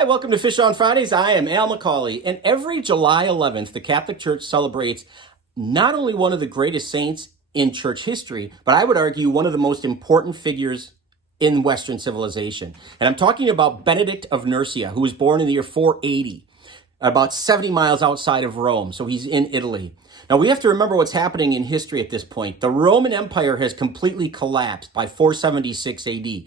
Hi, welcome to Fish on Fridays. I am Al McCauley, and every July 11th, the Catholic Church celebrates not only one of the greatest saints in church history, but I would argue one of the most important figures in Western civilization. And I'm talking about Benedict of Nursia, who was born in the year 480, about 70 miles outside of Rome. So he's in Italy. Now we have to remember what's happening in history at this point. The Roman Empire has completely collapsed by 476 AD.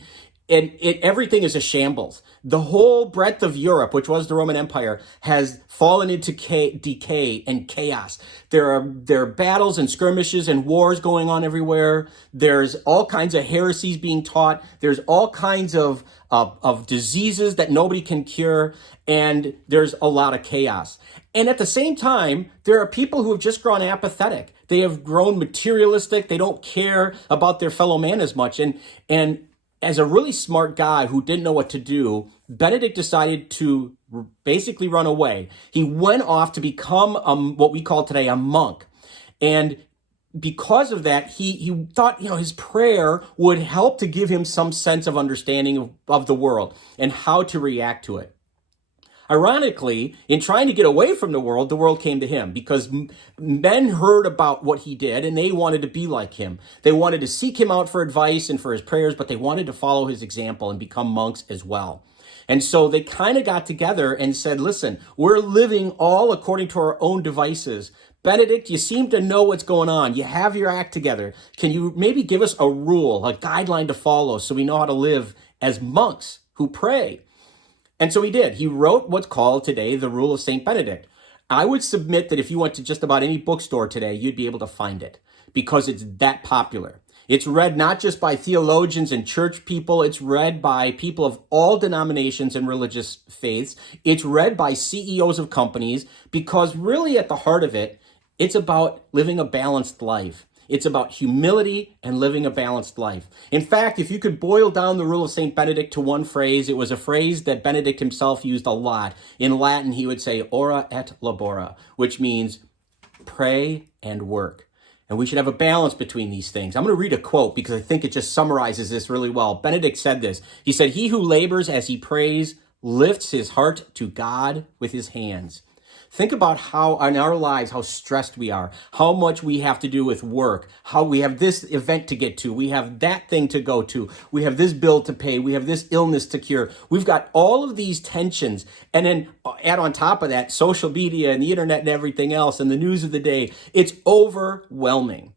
And everything is a shambles. The whole breadth of Europe, which was the Roman Empire, has fallen into decay and chaos. There are battles and skirmishes and wars going on everywhere. There's all kinds of heresies being taught. There's all kinds of diseases that nobody can cure. And there's a lot of chaos. And at the same time, there are people who have just grown apathetic. They have grown materialistic. They don't care about their fellow man as much. And as a really smart guy who didn't know what to do, Benedict decided to basically run away. He went off to become what we call today a monk. And because of that, he thought, his prayer would help to give him some sense of understanding of the world and how to react to it. Ironically, in trying to get away from the world came to him because men heard about what he did and they wanted to be like him. They wanted to seek him out for advice and for his prayers, but they wanted to follow his example and become monks as well. And so they kind of got together and said, listen, we're living all according to our own devices. Benedict, you seem to know what's going on. You have your act together. Can you maybe give us a rule, a guideline to follow so we know how to live as monks who pray? And so he did. He wrote what's called today the Rule of St. Benedict. I would submit that if you went to just about any bookstore today, you'd be able to find it because it's that popular. It's read not just by theologians and church people. It's read by people of all denominations and religious faiths. It's read by CEOs of companies because really at the heart of it, it's about living a balanced life. It's about humility and living a balanced life. In fact, if you could boil down the Rule of St. Benedict to one phrase, it was a phrase that Benedict himself used a lot. In Latin, he would say, ora et labora, which means pray and work. And we should have a balance between these things. I'm going to read a quote because I think it just summarizes this really well. Benedict said this. He said, "He who labors as he prays lifts his heart to God with his hands." Think about how in our lives, how stressed we are, how much we have to do with work, how we have this event to get to, we have that thing to go to, we have this bill to pay, we have this illness to cure. We've got all of these tensions. And then add on top of that, social media and the internet and everything else and the news of the day. It's overwhelming.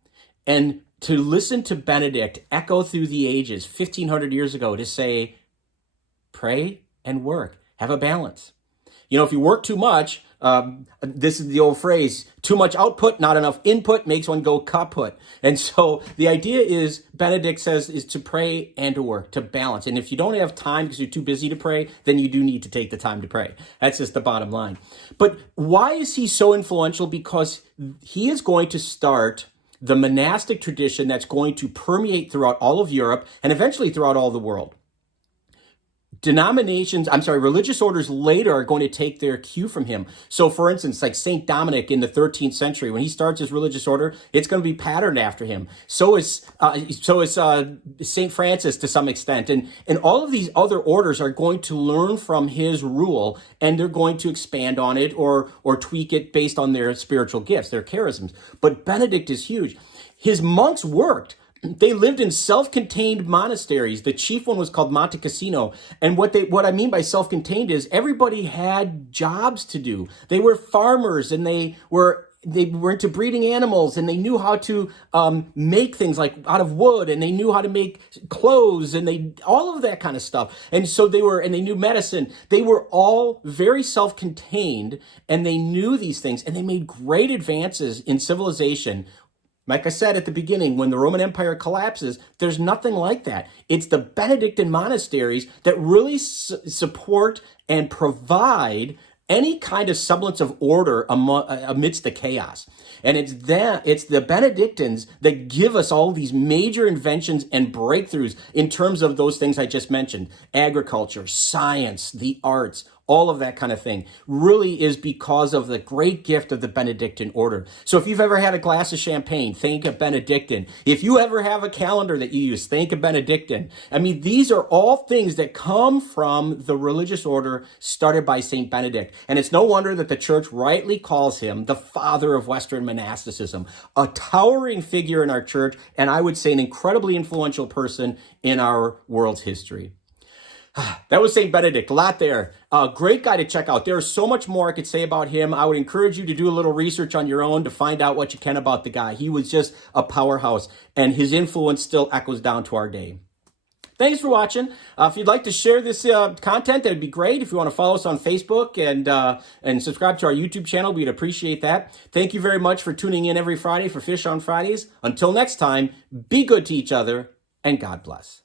And to listen to Benedict echo through the ages 1,500 years ago to say, pray and work, have a balance. If you work too much, this is the old phrase, too much output, not enough input makes one go kaput. And so the idea is, Benedict says, is to pray and to work, to balance. And if you don't have time because you're too busy to pray, then you do need to take the time to pray. That's just the bottom line. But why is he so influential? Because he is going to start the monastic tradition that's going to permeate throughout all of Europe and eventually throughout all the world. Religious orders later are going to take their cue from him. So for instance, like St. Dominic in the 13th century, when he starts his religious order, it's going to be patterned after him. So is St. Francis to some extent. And all of these other orders are going to learn from his rule, and they're going to expand on it or tweak it based on their spiritual gifts, their charisms. But Benedict is huge. His monks worked. They lived in self-contained monasteries. The chief one was called Monte Cassino. And what I mean by self-contained is everybody had jobs to do. They were farmers and they were into breeding animals, and they knew how to make things like out of wood, and they knew how to make clothes, and all of that kind of stuff. And so they knew medicine. They were all very self-contained, and they knew these things, and they made great advances in civilization. Like I said at the beginning, when the Roman Empire collapses, there's nothing like that. It's the Benedictine monasteries that really support and provide any kind of semblance of order amidst the chaos. And it's the Benedictines that give us all these major inventions and breakthroughs in terms of those things I just mentioned: agriculture, science, the arts. all of that kind of thing, really is because of the great gift of the Benedictine order. So if you've ever had a glass of champagne, think of Benedictine. If you ever have a calendar that you use, think of Benedictine. I mean, these are all things that come from the religious order started by St. Benedict. And it's no wonder that the church rightly calls him the father of Western monasticism, a towering figure in our church, and I would say an incredibly influential person in our world's history. That was St. Benedict, a lot there. Great guy to check out. There's so much more I could say about him. I would encourage you to do a little research on your own to find out what you can about the guy. He was just a powerhouse, and his influence still echoes down to our day. Thanks for watching. If you'd like to share this content, that'd be great. If you want to follow us on Facebook and subscribe to our YouTube channel, we'd appreciate that. Thank you very much for tuning in every Friday for Fish on Fridays. Until next time, be good to each other, and God bless.